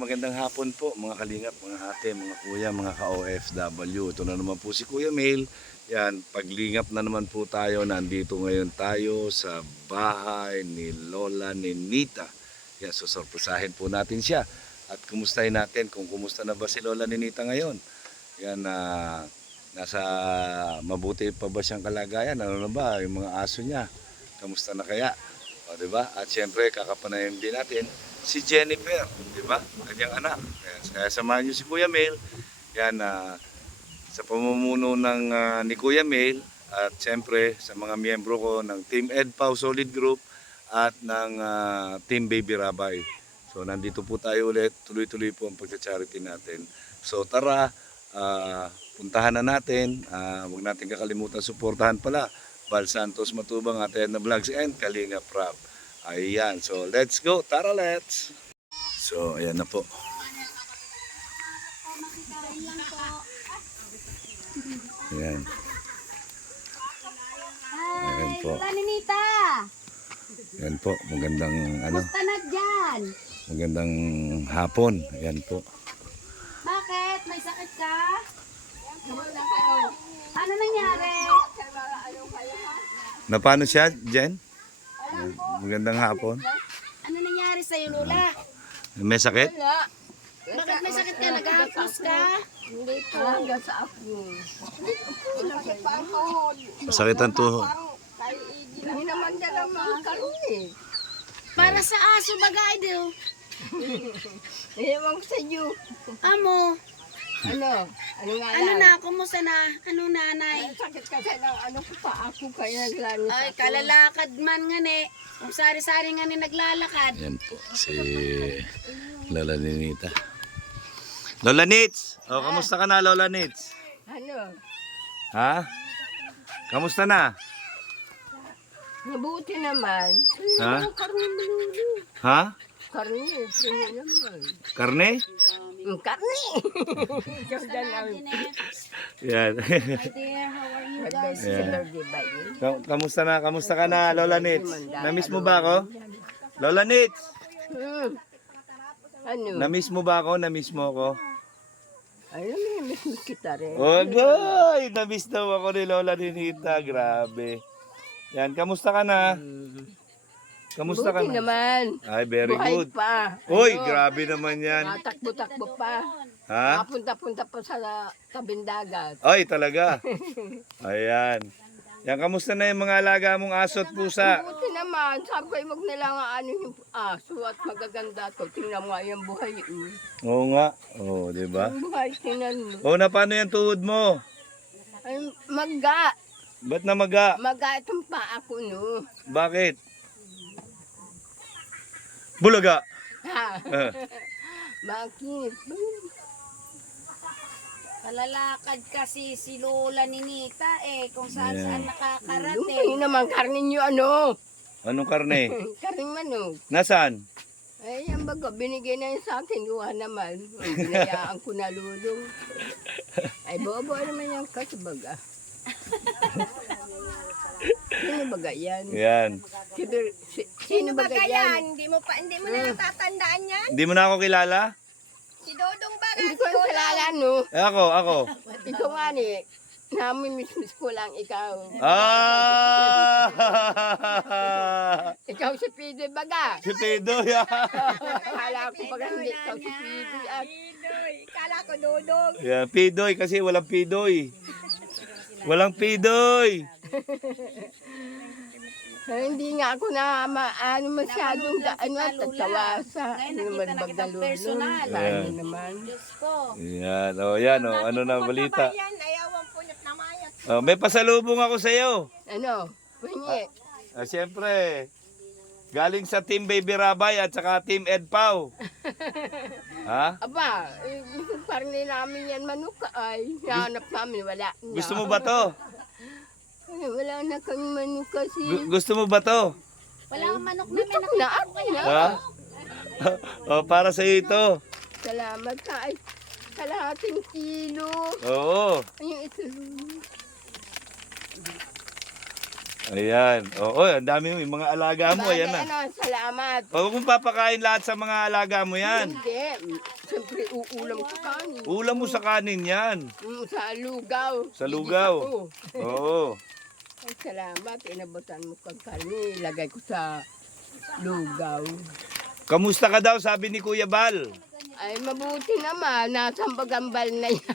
magandang hapon po mga kalingap, mga ate, mga kuya, mga ka-OFW. Ito na naman po si Kuya Mail. Yan, paglingap na naman po tayo. Nandito ngayon tayo sa bahay ni Lola Ninita. Yan, susurpresahin po natin siya. At kumustahin natin kung kumusta na ba si Lola Ninita ngayon. Yan, nasa mabuti pa ba siyang kalagayan? Ano na ba yung mga aso niya? Kamusta na kaya? O, diba? At syempre, kakapanayin din natin si Jennifer, di ba? Kanyang anak. Kaya samahan niyo si Kuya Mail. Yan, sa pamumuno ng ni Kuya Mail at siyempre sa mga miyembro ko ng Team EdPow Solid Group at ng Team Baby Rabay. So nandito po tayo ulit, tuloy-tuloy po ang pagcha-charity natin. So tara, puntahan na natin. Huwag natin kakalimutan suportahan pala Val Santos Matubang, Ate Edna Vlogs and Kalinga Prab. Ayan, so let's go, tara let's. So ayan na po. Ayan. Ayan po. Lola Ninita! Ayan po, magandang Kumusta na dyan? magandang hapon. Ayan po. Bakit? May sakit ka? Ano nangyari? Na paano siya, Jen? Magandang hapon. Ano nangyari sa'yo, Lola? May sakit? Bakit may sakit ka? Nag-hapos ka? Hindi po. Hanggang sa ako. Sakit pa ako. Masakit ang tuhod. Hindi naman dala mga karoon eh. Para sa aso bagay daw. Ewan ko sa iyo. Amo, Ano? Ano nga ano yan? na? Kumusta na? Ano nanay? Sakit kasi ng ano ko pa ako kaya naglanis Ay, ako. kalalakad man nga ni. Kung sari-sari nga ni naglalakad. Ayan po, si Lola Ninita. Lola Nits! O, kamusta ka na, Lola Nits? Ano? Ha? Kamusta na? Mabuti naman. Ha? Karne malulu. Ha? Karne, sino naman. Karne? Karne! Jordan ang Yan. Hi there, how are you guys? bestseller, di ba yun? Kamusta na? Kamusta ka na, Lola Nits? Namiss mo ba ako? Lola Nits! Hmm. Ano? Namiss mo ba ako? Namiss mo ako? Ay, miss kita rin. Ogoy! Namiss daw ako ni Lola Ninita. Grabe. Yan, kamusta ka na? Kamusta ka Buti na? naman. Ay, very Buhay good. pa. Uy, Ano? grabe naman yan. Takbo-takbo pa. Ha? Punta-punta pa sa tabing dagat. Ay, talaga. Ayan. Yan, kamusta na yung mga alaga mong aso at pusa? Buti naman. Sabi ko, wag nila nga ano yung aso at magaganda to. Tingnan mo nga yung buhay. Oo nga. Oo, di ba? Yung buhay, tingnan mo. Oo, na paano yung tuhod mo? Ay, maga. Ba't namaga? Maga itong paa ko, no. Bakit? Bulaga. Ha? Ah. Bakit? Kalalakad kasi si Lola Ninita kung saan-saan Yung nakakarating. naman, karne nyo ano? Anong karne? Karning manok. Nasaan? Ay, ang baga, binigay na yun sa akin. Luha naman. Ang binayaan ko na lulong. Ay, bobo naman yung kasabaga. Sino baga yan? Yan. Sino baga yan? Hindi mo na natatandaan yan? Hindi mo na ako kilala? Si Dodong ba? Hindi ko yung kalala, no? Eh, ako. Ikaw nga ni, namimiss ko lang ikaw. Ah! Ikaw si Pido baga. Si Pedro, yan. Kala ko baga hindi ikaw si Pido. At Pidoy. Kala ko Dodong. Yan, Pidoy kasi walang Pidoy. Walang Pidoy. hindi nga ako na masyadong ano at tatawa sa Ngayon nakita na kitang personal. Ano naman. Diyos ko. Yan, yan, ano na balita. Yan, ayawan po niya namayat. Oh, may pasalubong ako sa iyo. Ano? Pingi. Siyempre, galing sa Team Baby Rabay at saka Team EdPow. Ha? Aba, parang namin yan manok ay. Hanap namin, wala na. Gusto mo ba to? Ay, wala na kami manok kasi. Gusto mo ba to? Wala kang manok Gusto namin. ko na ako na. Ha? Oh, para sa iyo ito. Salamat ka. Ay, kalahating kilo. Oo. Ay, ito. Ayan. Oo, ang dami mo. Yung mga alaga mo, ayan na. Ano, salamat. Huwag mong papakain lahat sa mga alaga mo yan. Hindi. Siyempre, uulam ko kanin. Ulam mo sa kanin yan. Sa lugaw. Sa lugaw. Igis ako. Oo. Ay, salamat. Inabutan mo kang karni. Ilagay ko sa lugaw. Kamusta ka daw, sabi ni Kuya Bal? Ay, mabuti naman. Nasang bagambal na yan.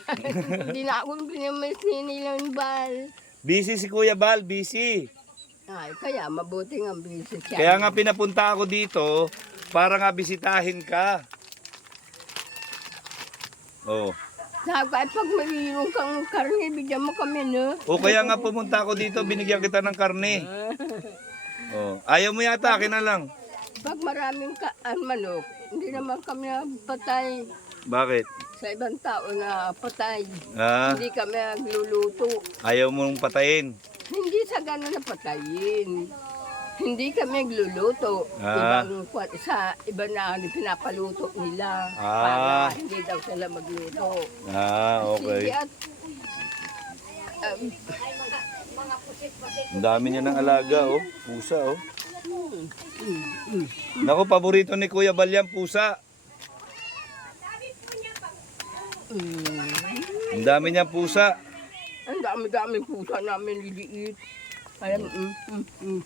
Hindi na ako pinamiss nilang bal. Busy si Kuya Bal, busy. Ay, kaya mabuti nga busy siya. Kaya nga pinapunta ako dito para nga bisitahin ka. Oh. Sabi ko, ay pag mayroon kang karne, bigyan mo kami, no? O kaya nga pumunta ako dito, binigyan kita ng karne. Oh. Ayaw mo yata, akin na lang. Pag maraming manok, hindi naman kami patay Bakit? sa ibang tao na patay. Ah, Hindi kami nagluluto. ayaw mong patayin. Hindi sa gano'n na patayin. Hindi kami nagluluto. Ah. Sa iba na pinapaluto nila. Ah. Para hindi daw sila magluto. Ah, okay. Sige, at, Ang dami niya ng alaga, oh. Pusa, oh. Naku, paborito ni Kuya Bal yan, pusa. Ang dami niyang pusa. ang dami-dami pusa namin liliit. Alam,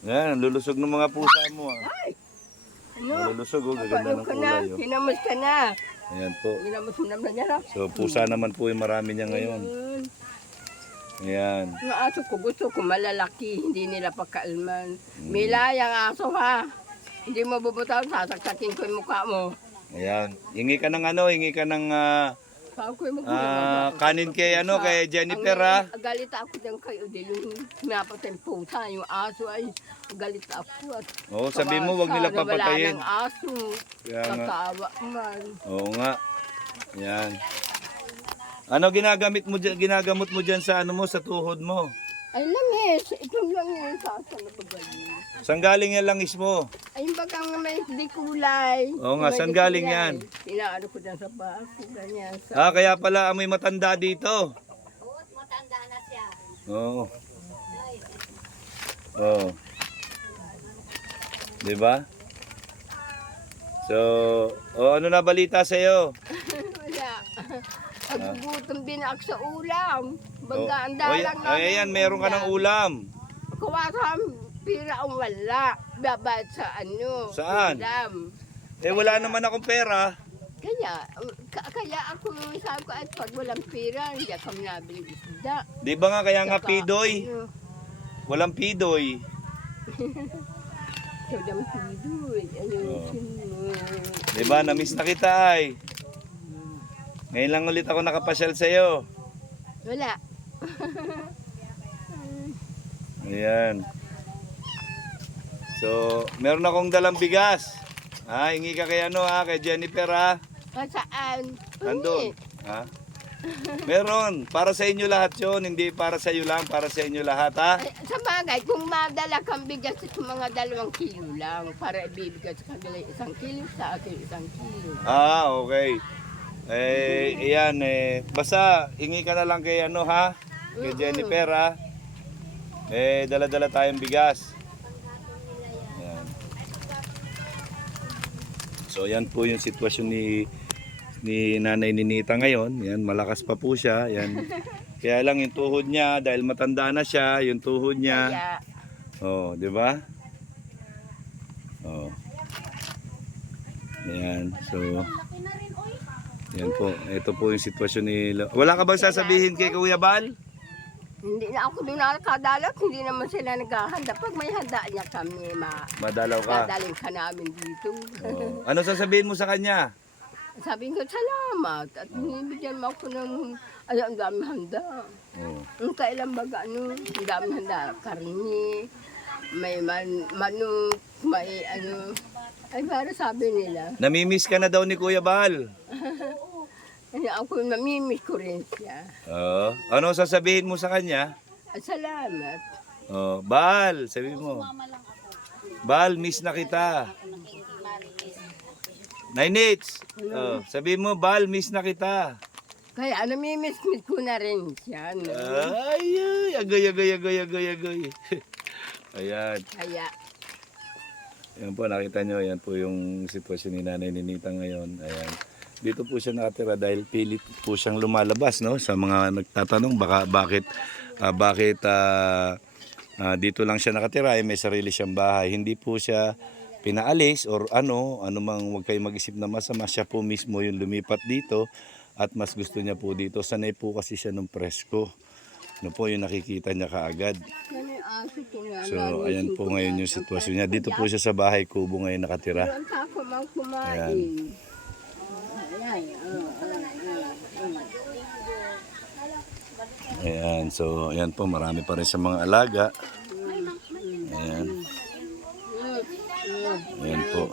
Yan, ang lulusog ng mga pusa mo, ah. Ano? Lulusog, oh. Gaganda Paano ng ka na? kulay, oh. Kinamos ka na. Ayan po. Kinamos mo naman yan, ha? So, pusa naman po yung marami niya ngayon. Ayan. Yung aso ko, gusto ko malalaki, hindi nila pagkalman. Mila, yung aso ha. Hindi mo bubutaw, sasaksakin ko yung mukha mo. Ayan. Hingi ka ng ano, hingi ka ng Saan ko yung mukha kanin kay ano, kay Jennifer, ha. Galit ako dyan kayo, dahil yung napatay yung pusa, yung aso ay galit ako. At Oo, sabi mo, wag nila sana papatayin. Wala ng aso, Kaya nga. kakawa man. Oo nga. Ayan. Ano ginagamot mo diyan sa ano mo, sa tuhod mo? Ay langis, itong langis, saan na pagaling? Saan galing yan langis mo? Ay bagang may di kulay. Oo nga, May saan di galing kulay. yan? Inaano ko dyan sa baso, ganyan. Ah, kaya pala amoy matanda dito. Matanda na siya. Oo. Oo. 'Di ba? So, ano na balita sa iyo? Wala. Nagugutom din ako sa ulam. Baga, ang dalang Ayan, meron ka ng ulam. Kawasam, pira ang wala. Babad sa ano. Saan? Ulam. Eh wala naman akong pera. Kaya ako sabi ko, at pag walang pira, hindi ako nabili isda. 'Di ba nga kaya nga Saka, pidoy? ano, Walang pidoy. Sodang pidoy. Ayusin mo. 'Di ba? Na-miss na kita ay. Ngayon lang ulit ako nakapasyal sa iyo. Wala. Ayan. So, meron akong dalang bigas. Ah, hingi ka kay ano ha, kay Jennifer ha. Saan? Andun. Ha? Meron. Para sa inyo lahat yon, hindi para sa iyo lang, para sa inyo lahat ha. Ay, sa bagay, kung madala kang bigas sa mga 2 kilo lang, para ibibigay sa kanila 1 kilo, sa akin 1 kilo. Ah, okay. Ayan basta hingi ka na lang kay ano ha, kay Jennifer ha. Dala-dala tayong bigas. Ayan. So yan po yung sitwasyon ni Nanay Ninita ngayon. Yan, malakas pa po siya. Yan. Kaya lang yung tuhod niya, dahil matanda na siya, yung tuhod niya. Kaya, Oh, di ba? Oh. Ayan. So, yan po. Ito po yung sitwasyon ni... Wala ka bang sasabihin kay Kuya Bal? hindi na ako doon nakadalat, hindi naman sila naghahanda. Pag may handa niya kami, Madalaw ka. dadaling ka namin dito. Oh. Ano sasabihin mo sa kanya? Sabi ko, salamat. At binibigyan mo ako ng, ang dami handa. Oh. Ang kailan baga, ang dami handa. Karni, may manok, may ay para sabi nila. Namimiss ka na daw ni Kuya Bal. Ako namimiss ko rin siya. Oh. Ano sasabihin mo sa kanya? Salamat. Oh, Bal, sabi mo. Bal, miss na kita. Nainits. Oh, sabi mo, Bal, miss na kita. Kaya namimiss ko na rin siya. No? Ay, agay. Ayan. Kaya, Ayan po, nakita nyo, ayan po yung sitwasyon ni Nanay Ninita ngayon. Ayan. Dito po siya nakatira dahil pilit po siyang lumalabas, no? Sa mga nagtatanong bakit dito lang siya nakatira, may sarili siyang bahay. Hindi po siya pinaalis or ano mang huwag kayo mag-isip na masama. Siya po mismo yung lumipat dito at mas gusto niya po dito. Sanay po kasi siya ng presko. Ano po yung nakikita niya kaagad. yan yung aso ko So, ayan po ngayon yung sitwasyon niya. Dito po siya sa bahay kubo ngayon nakatira. Doon pa ako mang kumain. Ayan. Ayan. Ayan, so ayan po, marami pa rin sa mga alaga. Ayan. Ayan po.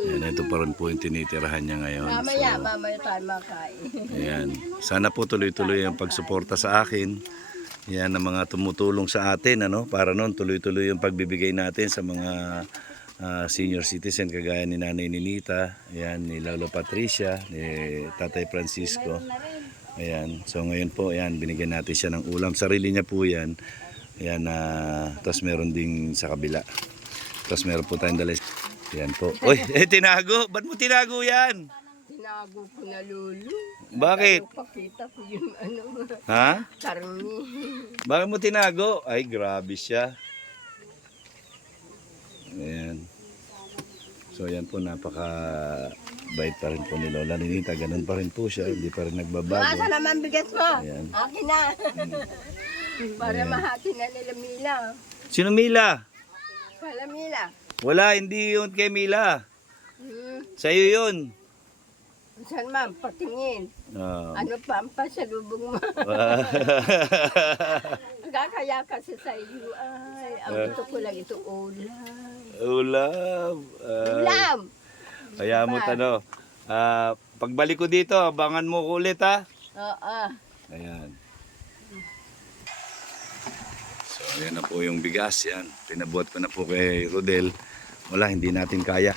Ayan, ito pa rin po yung tinitirahan niya ngayon. Mamaya tayo makain. Ayan. Sana po tuloy-tuloy ang pagsuporta sa akin. Yan ang mga tumutulong sa atin, ano? Para noon tuloy-tuloy yung pagbibigay natin sa mga senior citizen kagaya ni Nanay Ninita, ayan, ni Lolo Patricia, ni Tatay Francisco. Ayan. So ngayon po, ayan, binigyan natin siya ng ulam. Sarili niya po yan. Ayan, tapos meron ding sa kabila. Tapos meron po tayong dala. Ayan po. Uy, tinago. Ba't mo tinago yan? Tinago ko na lolo. Bakit? Pakita ko yung Ha? karni. Bakit mo tinago? Ay, grabe siya. Ayan. So, ayan po, napaka-bait pa rin po ni Lola Ninita. Ganun pa rin po siya. Hindi pa rin nagbabago. Masa naman bigas mo? Ayan. Akin na. Para mahati na nila Mila. Sino Mila? Wala Mila. Wala, hindi yun kay Mila. Sa'yo yun. Saan ma'am? Patingin. Oh. Ano pa ang pasalubong mo? Kaya kasi sa iyo ay, ang gusto ko lang ito ulam. Ulam. Ulam! Kaya mo tano. Pagbalik ko dito, abangan mo ko ulit ha. Oo. Ayan. So, ayan na po yung bigas yan. Pinabuhat ko na po kay Rodel. Wala, hindi natin kaya.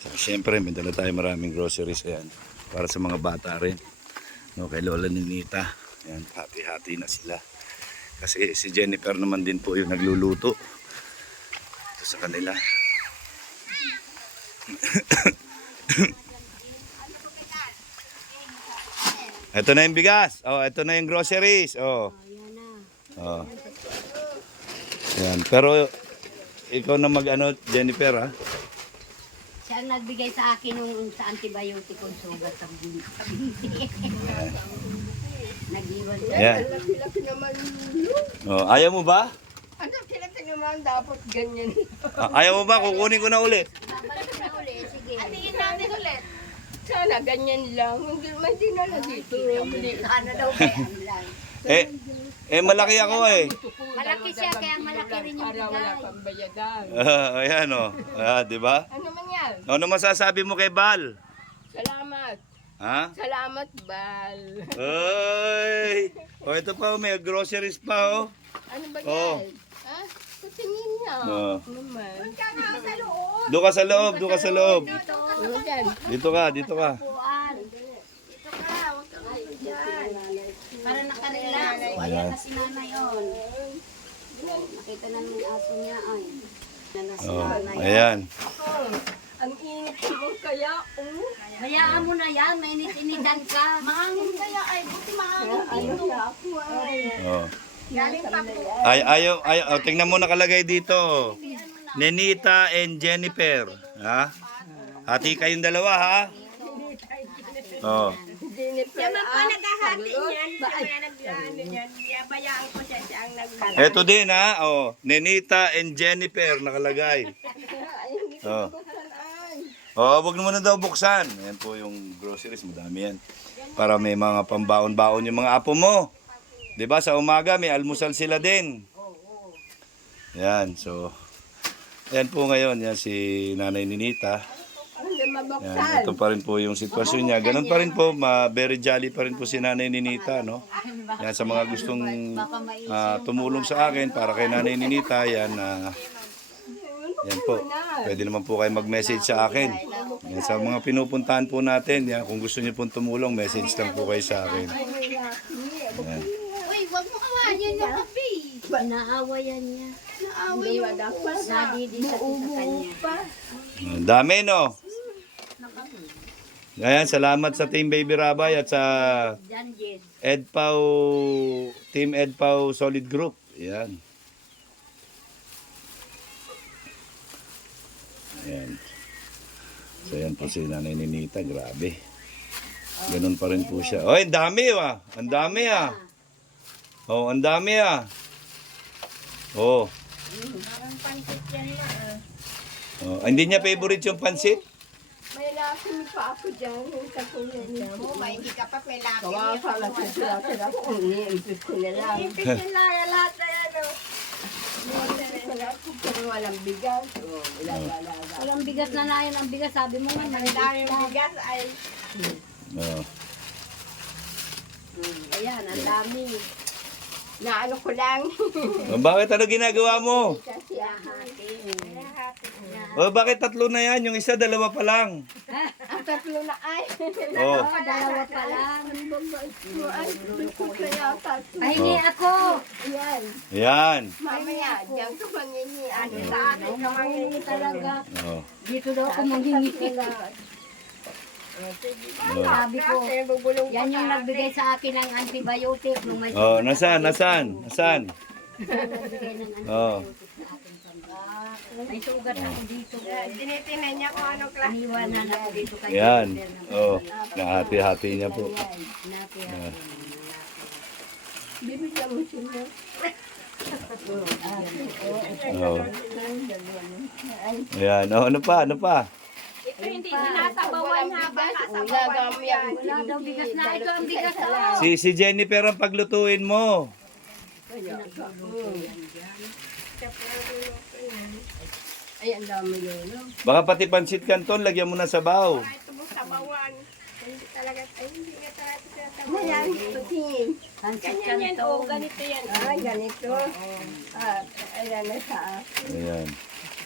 So, siyempre, may dala tayo maraming groceries. Ayan. Para sa mga bata rin. No, kay Lola Ninita. Ayan, hati-hati na sila. Kasi si Jennifer naman din po yung nagluluto. Ito sa kanila. Ito na yung bigas. Oh, ito na yung groceries. Oh. Oh. Yan. Pero ikaw na mag-ano, Jennifer, ha? Siya ang nagbigay sa akin nung sa antibiotic kong sugat sa binti. Nag-iwan siya. Yan. Laki-laki naman yun. Oh, ayaw mo ba? Ano laki naman dapat ganyan. Ayaw mo ba? Kukunin ko na ulit. Babalik na ulit, sige. Tingin natin ulit. Sana ganyan lang. Hindi na lang dito. Sana daw kaya lang. Malaki ako eh. Malaki siya, kaya malaki rin yung Para wala bigay. pang bayadan. Ayan oh. Di ba? Ano man yan? Ano masasabi mo kay Bal? Salamat. Ha? Salamat, Bal. Ay! O ito pa, may groceries pa oh. Ano ba yan? Oh. Ha? Patingin niya. Oh. Ano man? Kaya sa loob. Doon ka sa loob, doon ka sa loob. Ano yan? Dito ka, dito ka. Puan. Ito ka, huwag ka kayo dyan. Para nakarelax. O, Ayan. ayan na si nanay on. Nakita na ng aso niya ay. Ayan na si Oh, nanay. ayan. Ang init mo kaya, oh. Hayaan mo na yan, mainit-initan ka. Mahangin kaya ay, buti mahangin dito. Ako ay. Oh. Galing pa po. Ayaw. Oh, tingnan mo nakalagay dito. Nenita and Jennifer. Ha? Hati kayong dalawa ha? Oh. Jennifer, Siya man po naghahati niyan. Siya man nag-ano niyan. Yabayaan ko siya. Siya ang nagkala. Ito din ha. Oh, Nenita and Jennifer nakalagay. Oh. Oh, wag mo na daw buksan. Ayan po yung groceries, madami yan. Para may mga pambaon-baon yung mga apo mo. 'Di ba sa umaga may almusal sila din. Yan, so ayan po ngayon, yan si Nanay Ninita. hindi mabuksan. Yan, ito pa rin po yung sitwasyon niya. Ganun pa rin po, very jolly pa rin po si Nanay Ninita, no? Yan, sa mga gustong tumulong sa akin para kay Nanay Ninita, yan, yan po. Pwede naman po kayo mag-message sa akin. Yan, sa mga pinupuntahan po natin, yan, kung gusto niyo pong tumulong, message lang po kayo sa akin. Yan. Uy, huwag mo kawayan yung kape. Inaawayan niya. Hindi madapat. Nadidisa sa kanya. Ang dami, no? Ayan, salamat sa Team Baby Rabay at sa Jan Jed. EdPau, Team EdPau Solid Group. Ayan. Ayan. So, ayan po si Nanay Ninita. Grabe. Ganun pa rin po siya. Oh, ang dami, ah. Ang dami, ah. Oh, ang dami, ah. Oh. Parang pansit yan na. Oh, hindi niya favorite yung pansit? May laking pa ako dyan. Yung kapunan niya. Oo, may hindi ka pa may laki. Kawawa ka lang sa sila ko. Iniimpit ko na lang. Ipit yan lang, lahat na yan. Oh. Pero walang bigas. Oh, ilagalaga. Walang bigas na nayon ang bigas. Sabi mo nga, Ang daming bigas ay Oh. Ayan, ang dami. Naano ko lang. Oh, bakit ano ginagawa mo? Kasi Oh, bakit tatlo na yan? Yung isa, dalawa pa lang. ang tatlo na ay. Oh. Dalawa pa lang. Ay, gusto ko yata. Ay, hindi ako. Ayan. Ayan. Mamaya, diyan ko mangingi. Ano sa akin ka Nangungi talaga. Oh. Dito daw ako manghingi. Sabi ko, yan yung nagbigay sa akin ng antibiotic nung may Oh, nasaan? Nasaan? Nasaan? nagbigay ng antibiotic Oh. sa akin. May sugat ako dito. tinitinan niya kung ano klase. Iniwanan ako dito kay Ayan. Dr. Oh, nahati-hati niya po. Napi-hati. Bibigyan mo sila. Oh. Ayan. Oh, ano pa? Ano pa? Ito hindi tinasabawan ha, baka Wala sabawan kami yan. Wala daw bigas na. Ito ang bigas Sa oh. Si Jennifer ang paglutuin mo. Ay, ang dami yun. No? Baka pati pansit canton, lagyan mo na sabaw. Ito mo sabawan. Hindi talaga, ay hindi nga talaga tinasabawan. Ayan, puting. Ganyan yan, oh, ganito yan. Ah, ganito. Ah, ayan na sa Ayan.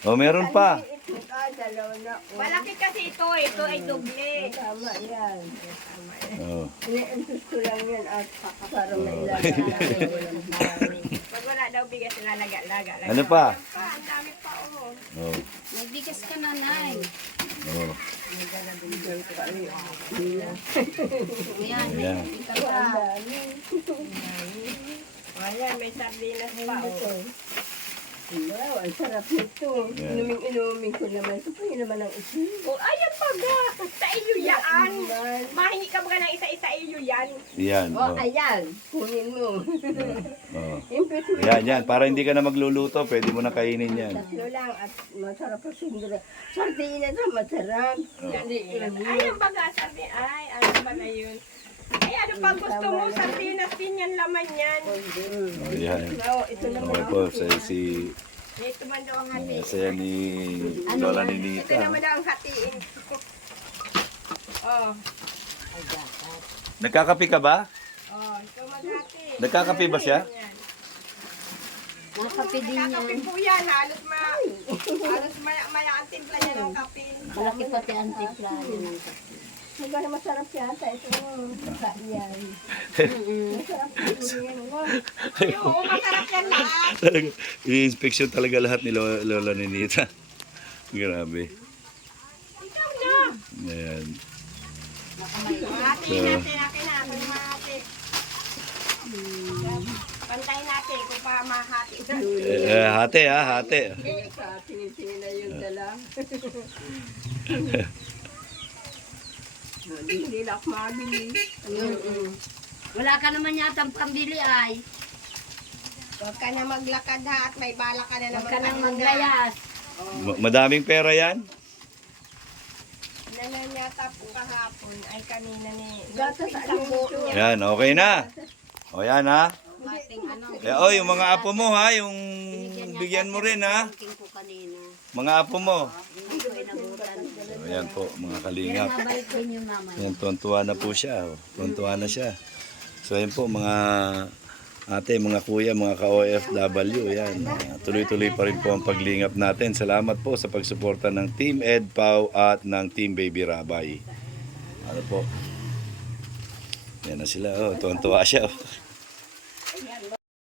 Oh, meron pa. ito. Ah, dalawa na. Oh, Malaki kasi ito ay doble. tama yan. Oh. Ine-emphasize ko lang yan at para mailaga. Pag wala daw bigas, lalaga-laga. Ano pa? Ang dami pa, oh. Oh. Nagbigas ka na, Nay. Oh. Ayan. Ayan. Ayan, may sardinas pa, oh. Wow, ang sarap nito. Yan. Inuming ko naman. Ito pa yun naman ang isin. Oh, ayan pa ga. Sa iyo yan. Mahingi ka ba ng isa-isa iyo yan? Yan. Oh, Oh. ayan. Kunin mo. Oh. Impit mo. Yan, yan. Para hindi ka na magluluto, pwede mo na kainin yan. Tatlo lang at masarap pa sundra. Sardinas na masarap. Ayan ba ga, sardinas? Ay, ano ba na yun? Ay, ano pa gusto mo? Sardinas din yan, laman yan. Oh, yan. Oh, ito naman. Okay po, si Ito man daw ang hatiin. saya ni Lola Ito Ninita. naman daw ang hatiin. Oh, Nagkakape ka ba? oh, ito maghati. Nagkakape ba siya? Yan. Nakape din yan. Kakape po yan, halos maya ang timpla niya ng kape. Malaki pati ang timpla yun ng kape. Siguro masarap yata ito. Yan. Masarap yan. Oo, masarap yan lahat. Talaga, i-inspection talaga lahat ni Lola Ninita. Grabe. Ikaw na. Ayan. Hatiin natin, akin na, ako naman hati. Pantayin natin kung pa mahati. Hati ha, hati. Sa tingin-tingin na yung dala. Hindi na ako mabili. Wala ka naman yata pambili ay. Huwag ka na maglakad ha at may bala ka na Huwag naman. ka nang maglayas. Madaming pera yan? Nanan yata po kahapon ay kanina ni Gatas isang buo niya. Yan, okay na. O yan ha. Ating ano. Oh, yung mga apo mo ha, yung bigyan mo rin ha. King ko kanina. Mga apo mo. Hindi ko inabutan. So, yan po, mga Pero kalingap. mabalik din yung mama. Yan, tuwan-tuwa na po siya. Oh. Tuwan-tuwa na siya. So, yan po, mga ate, mga kuya, mga ka-OFW. Yan. Tuloy-tuloy pa rin po ang paglingap natin. Salamat po sa pagsuporta ng Team EdPau at ng Team Baby Rabay. Ano po? Yan na sila. Oh, tuwan-tuwa siya. Oh.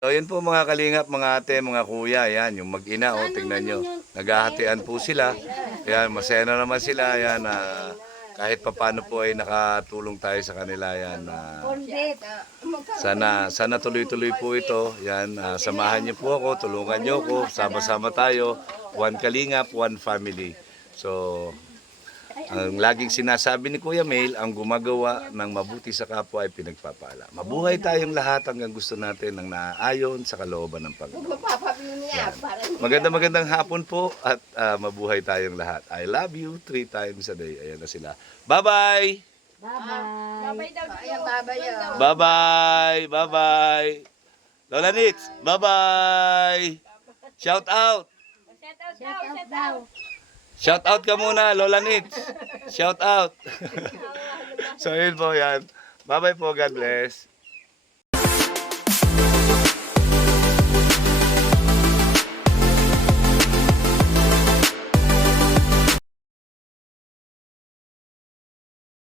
So yun po mga kalingap, mga ate, mga kuya, yan, yung mag-ina, tingnan nyo. Naghahatian po sila. Yan, masaya na naman sila. Yan, kahit papano po ay nakatulong tayo sa kanila. Yan, sana tuloy-tuloy po ito. Yan, samahan niyo po ako, tulungan niyo ako, sama-sama tayo. One kalingap, one family. So, ang laging sinasabi ni Kuya Mail, ang gumagawa ng mabuti sa kapwa ay pinagpapala. Mabuhay tayong lahat hanggang gusto natin ng naayon sa kalooban ng Panginoon. Magandang hapon po at mabuhay tayong lahat. I love you 3 times a day. Ayan na sila. Bye-bye! Bye-bye. Babay daw dito. Ayan, babayo. Bye-bye! Bye-bye! Lola Nitz, bye-bye! Shout out! Set out Shout daw, out set daw. out. Shout out ka muna, Lola Nitz. Shout out. So yun po yan. Bye-bye po. God bless.